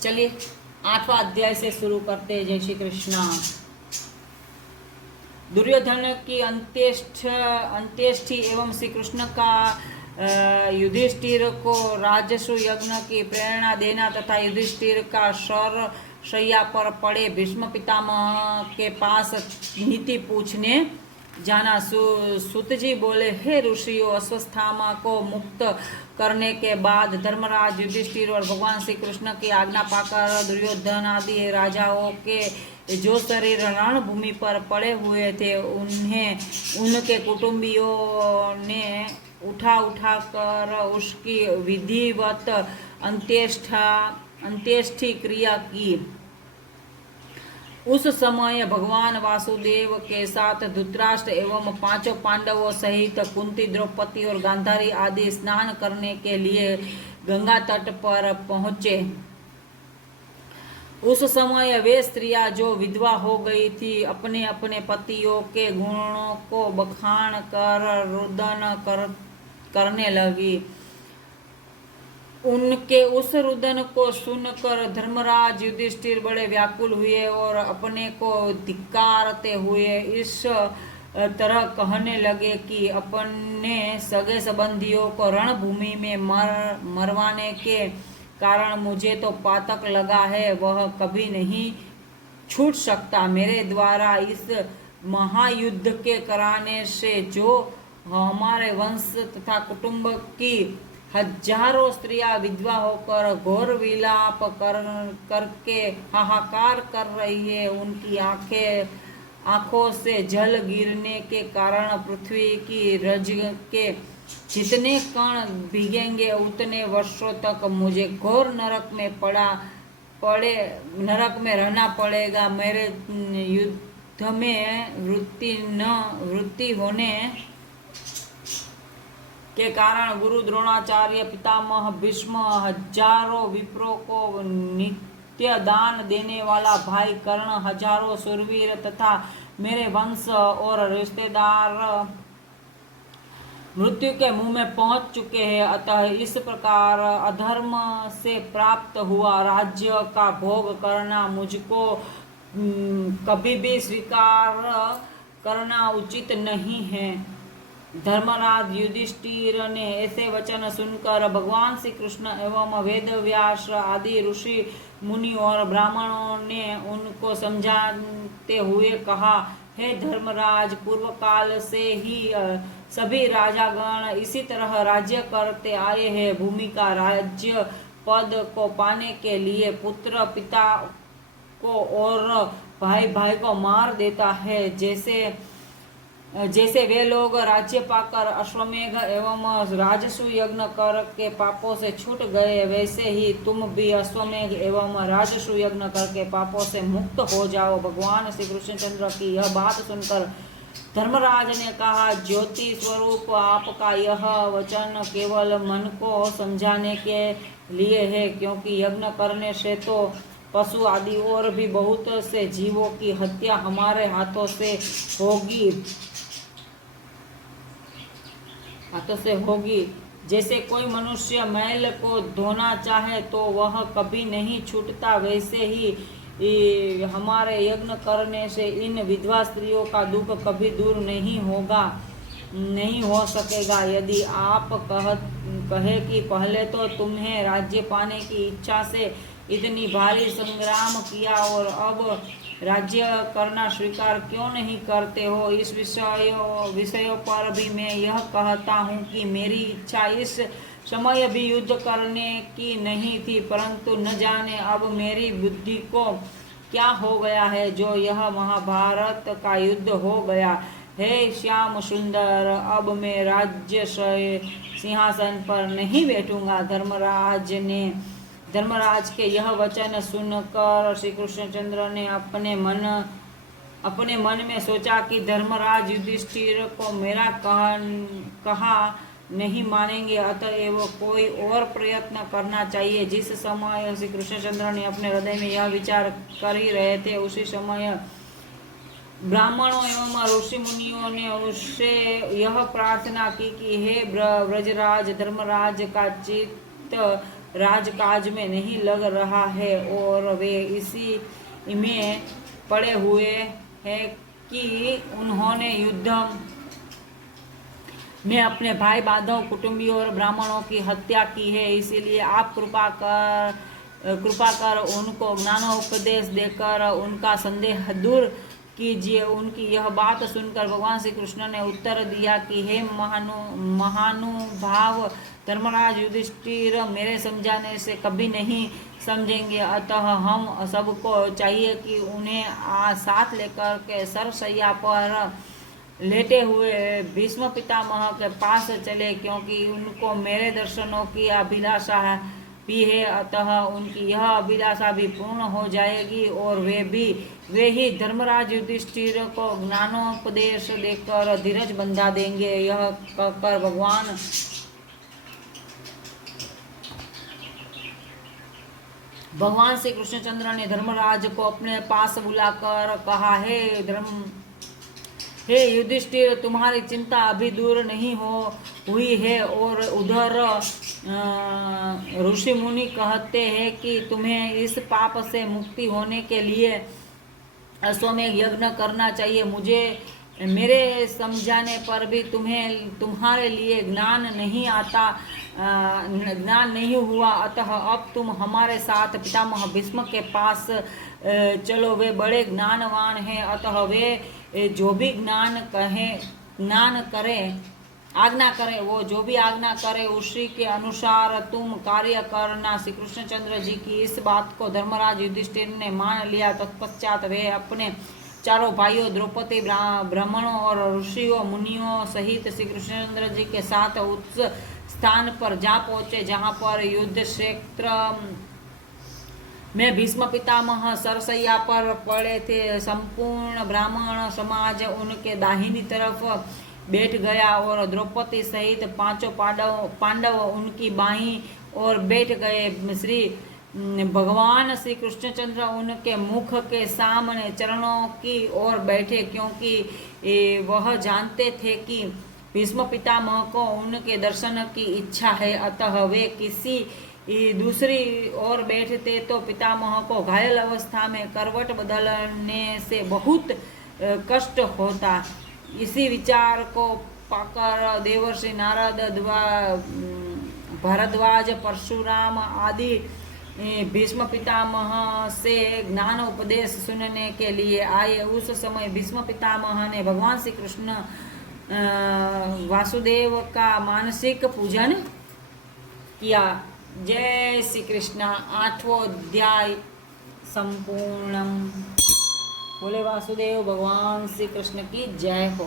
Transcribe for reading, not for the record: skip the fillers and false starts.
चलिए 8वां अध्याय से शुरू करते हैं। जय श्री कृष्णा। दुर्योधन की अंत्येष्टि एवं श्री कृष्ण का युधिष्ठिर को राजसु यज्ञ की प्रेरणा देना तथा युधिष्ठिर का शर शैया पर पड़े भीष्म पितामह के पास नीति पूछने जाना। सुत जी बोले, हे ऋषियों, अश्वत्थामा को मुक्त करने के बाद धर्मराज युधिष्ठिर और भगवान श्री कृष्ण की आज्ञा पाकर दुर्योधन आदि राजाओं के जो शरीर रणभूमि पर पड़े हुए थे उन्हें उनके कुटुंबियों ने उठा कर उसकी विधिवत अंत्येष्टि क्रिया की। उस समय भगवान वासुदेव के साथ धृतराष्ट्र एवं 5 पांडवों सहित कुंती, द्रौपदी और गांधारी आदि स्नान करने के लिए गंगा तट पर पहुंचे। उस समय वे स्त्रियां जो विधवा हो गई थी अपने अपने पतियों के गुणों को बखान कर रुदन करने लगी। उनके उस रुदन को सुनकर धर्मराज युधिष्ठिर बड़े व्याकुल हुए और अपने को धिक्कारते हुए इस तरह कहने लगे कि अपने सगे संबंधियों को रणभूमि में मरवाने के कारण मुझे तो पातक लगा है, वह कभी नहीं छूट सकता। मेरे द्वारा इस महायुद्ध के कराने से जो हमारे वंश तथा कुटुंब की हजारों स्त्रियां विधवा होकर घोर विलाप करके हाहाकार कर रही है, उनकी आंखों से जल गिरने के कारण पृथ्वी की रज के जितने कण भीगेंगे उतने वर्षों तक मुझे घोर नरक में रहना पड़ेगा। मेरे युद्ध में वृत्ति होने के कारण गुरु द्रोणाचार्य, पितामह भीष्म, हजारों विप्रों को नित्य दान देने वाला भाई कर्ण, हजारों शूरवीर तथा मेरे वंश और रिश्तेदार मृत्यु के मुंह में पहुंच चुके हैं। अतः इस प्रकार अधर्म से प्राप्त हुआ राज्य का भोग करना मुझको कभी भी स्वीकार करना उचित नहीं है। धर्मराज युधिष्ठिर ने ऐसे वचन सुनकर भगवान श्री कृष्ण एवं वेद व्यास आदि ऋषि मुनि और ब्राह्मणों ने उनको समझाते हुए कहा, हे धर्मराज, पूर्व काल से ही सभी राजागण इसी तरह राज्य करते आए हैं। भूमि का राज्य पद को पाने के लिए पुत्र पिता को और भाई भाई को मार देता है। जैसे वे लोग राज्य पाकर अश्वमेघ एवं राजसु यज्ञ करके पापों से छूट गए, वैसे ही तुम भी अश्वमेघ एवं राजसु यज्ञ करके पापों से मुक्त हो जाओ। भगवान श्री कृष्णचंद्र की यह बात सुनकर धर्मराज ने कहा, ज्योति स्वरूप आपका यह वचन केवल मन को समझाने के लिए है, क्योंकि यज्ञ करने से तो पशु आदि और भी बहुत से जीवों की हत्या हमारे हाथों से होगी। जैसे कोई मनुष्य मैल को धोना चाहे तो वह कभी नहीं छूटता, वैसे ही हमारे यज्ञ करने से इन विधवा स्त्रियों का दुख कभी दूर नहीं हो सकेगा। यदि आप कहे कि पहले तो तुम्हें राज्य पाने की इच्छा से इतनी भारी संग्राम किया और अब राज्य करना स्वीकार क्यों नहीं करते हो, इस विषयों पर भी मैं यह कहता हूँ कि मेरी इच्छा इस समय भी युद्ध करने की नहीं थी, परंतु न जाने अब मेरी बुद्धि को क्या हो गया है जो यह महाभारत का युद्ध हो गया। हे श्याम सुंदर, अब मैं राज्य सिंहासन पर नहीं बैठूंगा। धर्मराज के यह वचन सुनकर श्री कृष्णचंद्र ने अपने मन में सोचा कि धर्मराज युधिष्ठिर को मेरा कहा नहीं मानेंगे, अतएव कोई और प्रयत्न करना चाहिए। जिस समय श्री कृष्णचंद्र ने अपने हृदय में यह विचार कर ही रहे थे, उसी समय ब्राह्मणों एवं ऋषि मुनियों ने उससे यह प्रार्थना की कि हे ब्रजराज, धर्मराज का चित्त राजकाज में नहीं लग रहा है और वे इसी में पड़े हुए हैं कि उन्होंने युद्ध में अपने भाई बांधव कुटुंबियों और ब्राह्मणों की हत्या की है। इसीलिए आप कृपा कर उनको ज्ञानोपदेश देकर उनका संदेह दूर कीजिए। उनकी यह बात सुनकर भगवान श्री कृष्ण ने उत्तर दिया कि हे महानुभाव धर्मराज युधिष्ठिर, मेरे समझाने से कभी नहीं समझेंगे, अतः हम सबको चाहिए कि उन्हें साथ लेकर के सरसैया पर लेटे हुए भीष्म पितामह के पास चले, क्योंकि उनको मेरे दर्शनों की अभिलाषा भी है। अतः उनकी यह अभिलाषा भी पूर्ण हो जाएगी और वे ही धर्मराज युधिष्ठिर को ज्ञानोपदेश देकर धीरज बंधा देंगे। यह कहकर भगवान श्री कृष्णचंद्र ने धर्मराज को अपने पास बुलाकर कहा, हे युधिष्ठिर, तुम्हारी चिंता अभी दूर नहीं हुई है और उधर ऋषि मुनि कहते हैं कि तुम्हें इस पाप से मुक्ति होने के लिए अश्वमेध यज्ञ करना चाहिए। मेरे समझाने पर भी तुम्हारे लिए ज्ञान नहीं हुआ, अतः अब तुम हमारे साथ पितामह भीष्म के पास चलो। वे बड़े ज्ञानवान हैं, अतः वे जो भी आज्ञा करे वो जो भी आज्ञा करे उसी के अनुसार तुम कार्य करना। श्री कृष्णचंद्र जी की इस बात को धर्मराज युधिष्ठिर ने मान लिया। तत्पश्चात वे अपने चारों भाइयों, द्रौपदी, ब्राह्मणों और ऋषियों मुनियों सहित श्री कृष्णचंद्र जी के साथ उस स्थान पर जा पहुंचे जहां पर युद्ध क्षेत्र में भीष्म पितामह सरसैया पर पड़े थे। संपूर्ण ब्राह्मण समाज उनके दाहिनी तरफ बैठ गया और द्रौपदी सहित पांचों पांडव उनकी बाईं ओर बैठ गए। भगवान श्री कृष्णचंद्र उनके मुख के सामने चरणों की ओर बैठे, क्योंकि वह जानते थे कि भीष्म पितामह को उनके दर्शन की इच्छा है। अतः वे किसी दूसरी ओर बैठते तो पितामह को घायल अवस्था में करवट बदलने से बहुत कष्ट होता। इसी विचार को पाकर देवर्षि नारद, भरद्वाज, परशुराम आदि भीष्म पितामह से ज्ञान उपदेश सुनने के लिए आए। उस समय भीष्म पितामह ने भगवान श्री कृष्ण वासुदेव का मानसिक पूजन किया। जय श्री कृष्ण। 8वां अध्याय संपूर्ण। बोले वासुदेव भगवान श्री कृष्ण की जय हो।